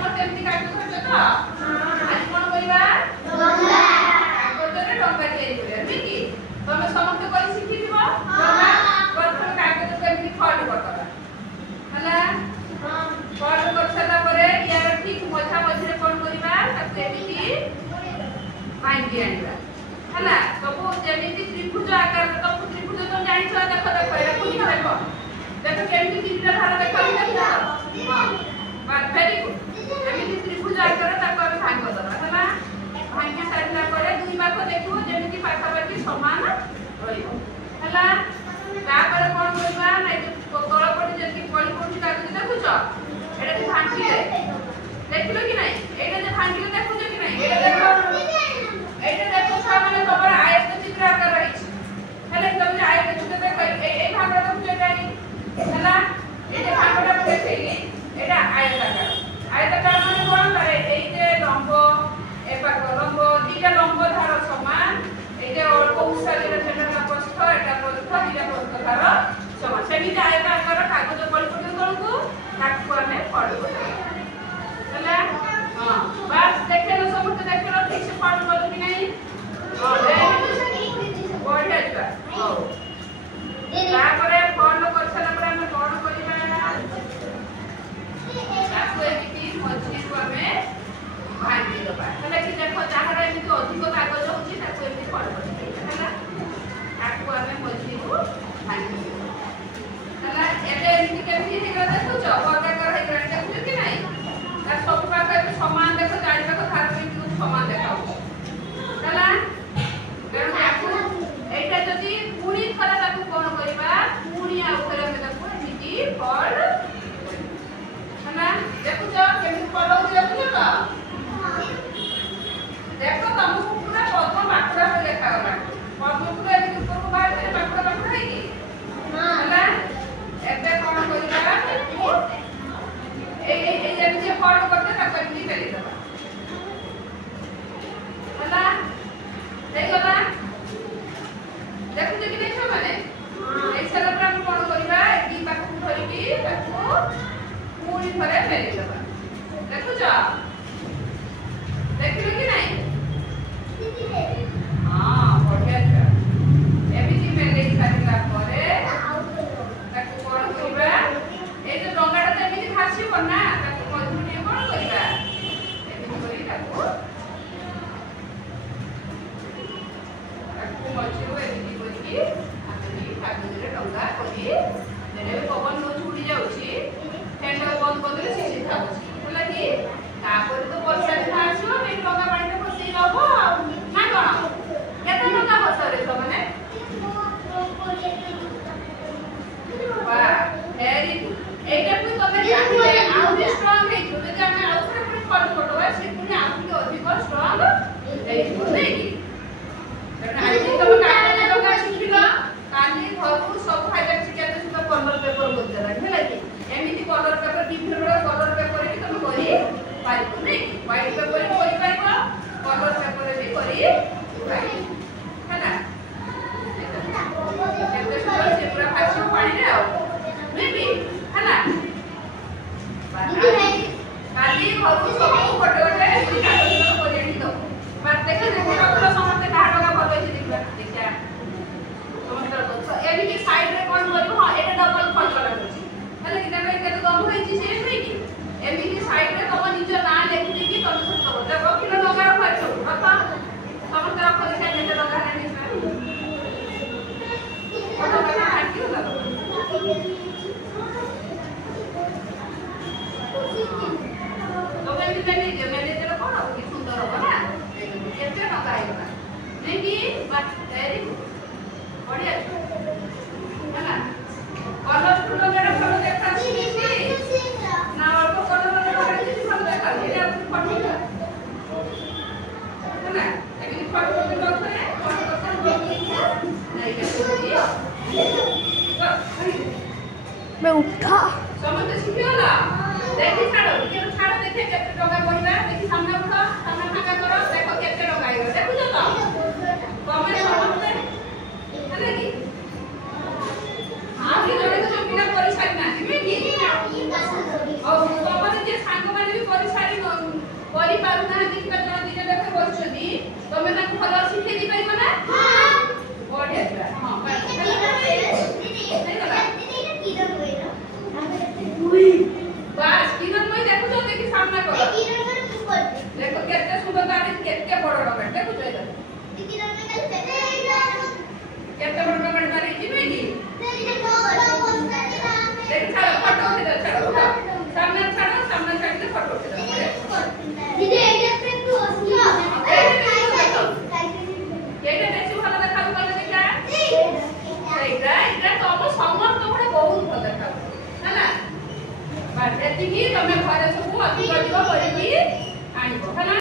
समस्त एमती कागज करछ तो आज कोन करिबा डंगा कागजरे डंगा तैयारी करिया नै कि तमे समस्त कहि शिखि दिबो डंगा प्रथम कागज को एमती फोल्ड करतबा हला फोल्ड कर साला परे यार ठीक मझा मझरे कोन करिबा ताके एमती भांगी आनिबा हला सब जेमिति त्रिभुज आकार तो त्रिभुज तो जानि छ देखो देखो एटा कोनी देखो देखो केमती तीनटा धार देखो देखो हां बात वेरी गुड एमिति त्रिभुज आकार ताको हम भांग दबा हला भांगी साइडला परे दुई बाको देखो जेमिति पाखा पाखी समान रहिबो हला तापर कोन करबा नै तळ पटे जेति पळी पळी कागज देखुछ एटा कि भांगी देखलो कि नै एटा जे भांगी देखुछ कि नै एटा देखो एटा देखो सामने तोमर आयत चित्र आकार रही हले तुम जे आयत चित्र देखो ए भागटा तुम जेटाई हला ए जे भागटा तुम देखैली एटा आयत आकार माने कोन करे ए जे लंब ए पाक लंब दिटा लंब धार समान ए जे अल्प उसाली रे सेटा प्रस्थ एटा प्रस्थ दिटा प्रस्थ धार समान सेमी आयत आकार कागज पळी तळकू ताकू हमें पढो हला हां बस देखलो सब देखलो ठीक से पढ़ लो कि नहीं बढ़िया छुआ हां तापरे फॉलो कर साला पर हम कोन करिबा ताको एमिति मझी को हमें भांगी दबा हला कि देखो जहारा एमिति अधिक कागज होची ताको एमिति पढ़ हला ताको हमें मझी को भांगी हला एबे एमिति केमि हेगा देखो वर्गाकार हेगा देखो कि नहीं ता सब पाके समान देखो चारि पाके धार में समान देखाउ हला कारण आपको एटा जदी पूरी थरा ताकू कोन करिबा पूरी आ ऊपर में ताकू एमिति फल हला देखो जो केमि फल हो देखो तो देखो तुमको पूरा पद्म बाकड़ा में देखा गला पद्म पूरा एमिति ऊपर को बाहर से बाकड़ा बाकड़ा है कि हला एबे कोन करिबा ए एमिति फल करते ताकू एमिति पेली दबा हला देखला देखु जे कि देखो माने ऐसा लपरा हम कोन करिबा दी पाकू धरिबी ताकू पूरी थरे फेरी दबा देखु जा देखिलो कि नहीं हां बढ़िया छ एमिति मेले सारिला परे ताकू कोन करिबा ए जो डंगाटा त एमिति भासी बना ताकू मधुरी कोन करिबा एमिति करी ताकू मछिरो एमिति कोइकी आनी कागजरे डंगा कोली जेने पवन नो छुडी जाउची फेंड बंद बदले सिसी थाउची बोला कि तापर तो वर्षा दिन आछो ए डंगा पानी में बसई लबो ना कोन केते डंगा बसरे तो माने वाह वेरी गुड एटा को तमे जानिले आउ स्ट्रांग हे जो जे ଆମେ आउ थोड़े पुनी फॉलो करबा से पुनी आउ अधिक स्ट्रांग हे नै कि आजी तुम काटे लगा शिखिलो काली घरु सब फाइबर शिखिया तो सुबह कलर पेपर बोल देला हैला कि एमिति कलर पेपर डिफरेंट बड़ा कलर पेपर कि तुम करी पाइबो नै व्हाइट पेपर करी पाइबो कलर पेपर भी करी पाइबो हैला एते सुबह से पूरा फाइबर पानी रे आओ नै भी हैला काली घरु सब गोटे गोटे शिखा तो कोजेनी दो बात देखे देखो तो समस्त काटगा भलो छै देखबा देखा समस्त तो एबी के साइड रे कोन करियो हां एटा डबल फल करा छै हले कि देबे के तो कम होई छै से नै कि एबी के साइड रे तम निज ना लिखि दे कि तम सब तो देखो किलो लगा रखा छै अथा समस्त रख लिखा जेते लगा नहीं छै और लगा हाटी लगा तो मैं मैंने कोन हो कि सुंदर हो ना केते टका आइबा नै कि बट वेरी गुड बढ़िया हैला कलर फुल मेरा फल देखा छी ना और को कलर मेरा फल देखा एटा पठिला हैला लेकिन फल को रखने कौन करते नहीं के मैं उठा समझ सिखियोला देखि छाड़ो देखे केते टका पइला देखि सामने उठा सामने फाका करो देखो केते टका आइबा देखु तो तमे समझते हैला कि पारुना देखिबा जण दिने देखे बसछनी तमे ताको भलो शिखे दी पाइबो ना हां बढ़िया हां